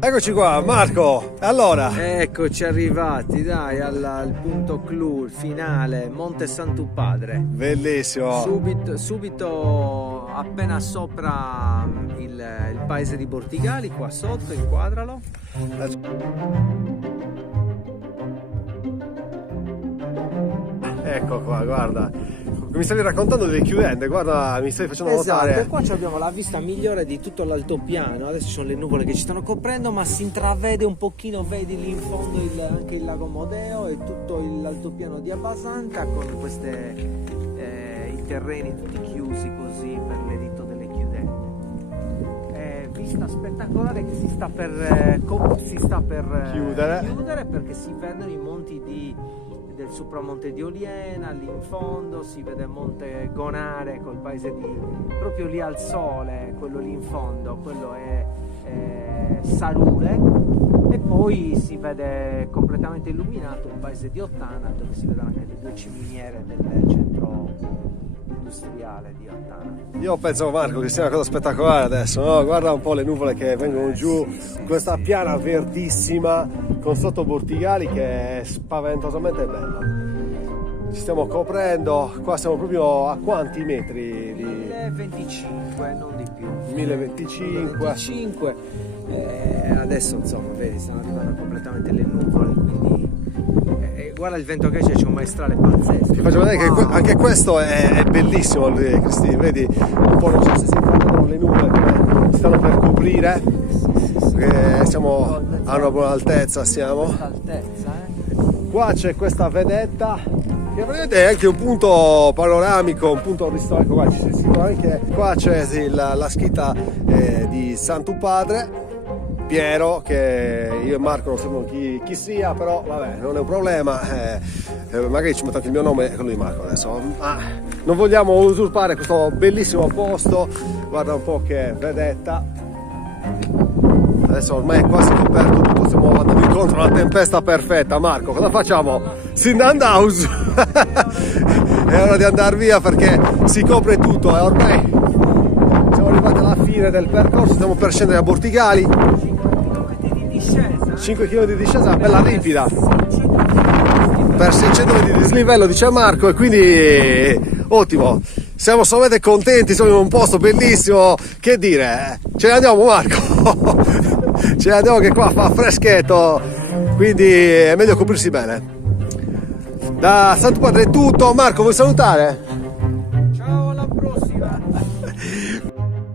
Eccoci qua, Marco. Allora, Eccoci arrivati, dai, al punto clou, il finale, Monte Santupadre. bellissimo. Subito appena sopra il paese di Bortigali, qua sotto, inquadralo. Ecco qua, guarda. Mi stavi raccontando delle chiudende, guarda, mi stai facendo notare. Esatto, e qua abbiamo la vista migliore di tutto l'altopiano. Adesso ci sono le nuvole che ci stanno coprendo, ma si intravede un pochino, vedi lì in fondo anche il lago Modeo e tutto l'altopiano di Abbasanta con i terreni tutti chiusi così per l'editto delle chiudende. Vista spettacolare che si sta per chiudere perché si vedono i monti del Supramonte di Oliena, lì in fondo si vede Monte Gonare col paese proprio lì al sole, quello lì in fondo, quello è Sarule, e poi si vede completamente illuminato il paese di Ottana, dove si vedono anche le due ciminiere del centro industriale di Ottana. Io penso, Marco, che sia una cosa spettacolare adesso, no? Guarda un po' le nuvole che vengono giù, questa piana verdissima con sotto Bortigali che è spaventosamente bella. Ci stiamo coprendo, qua siamo proprio a quanti metri? 1025, non di più. 1025. Adesso insomma, vedi, stanno arrivando completamente le nuvole, quindi guarda il vento che c'è un maestrale pazzesco. Ti faccio vedere che anche questo è bellissimo, Cristi, vedi un po', non so se si intravedono le nuvole che stanno per coprire, perché siamo a una buona altezza, Qua c'è questa vedetta che praticamente è anche un punto panoramico, un punto storico. Qua ci si trova anche, qua c'è la scritta di Santupadre Piero, che io e Marco non sappiamo chi sia, però vabbè, non è un problema, magari ci metto anche il mio nome e quello di Marco adesso. Non vogliamo usurpare questo bellissimo posto, guarda un po' che vedetta. Adesso ormai è quasi coperto tutto, stiamo andando incontro a una tempesta perfetta. Marco, cosa facciamo? Sindandaus! È ora di andare via perché si copre tutto e ormai siamo arrivati alla fine del percorso, stiamo per scendere a Bortigali. 5 km di discesa, bella ripida per 600 metri di dislivello, dice Marco, e quindi ottimo, siamo solamente contenti, siamo in un posto bellissimo, che dire, ce ne andiamo Marco, ce ne andiamo che qua fa freschetto, quindi è meglio coprirsi bene. Da Santupadre è tutto. Marco, vuoi salutare?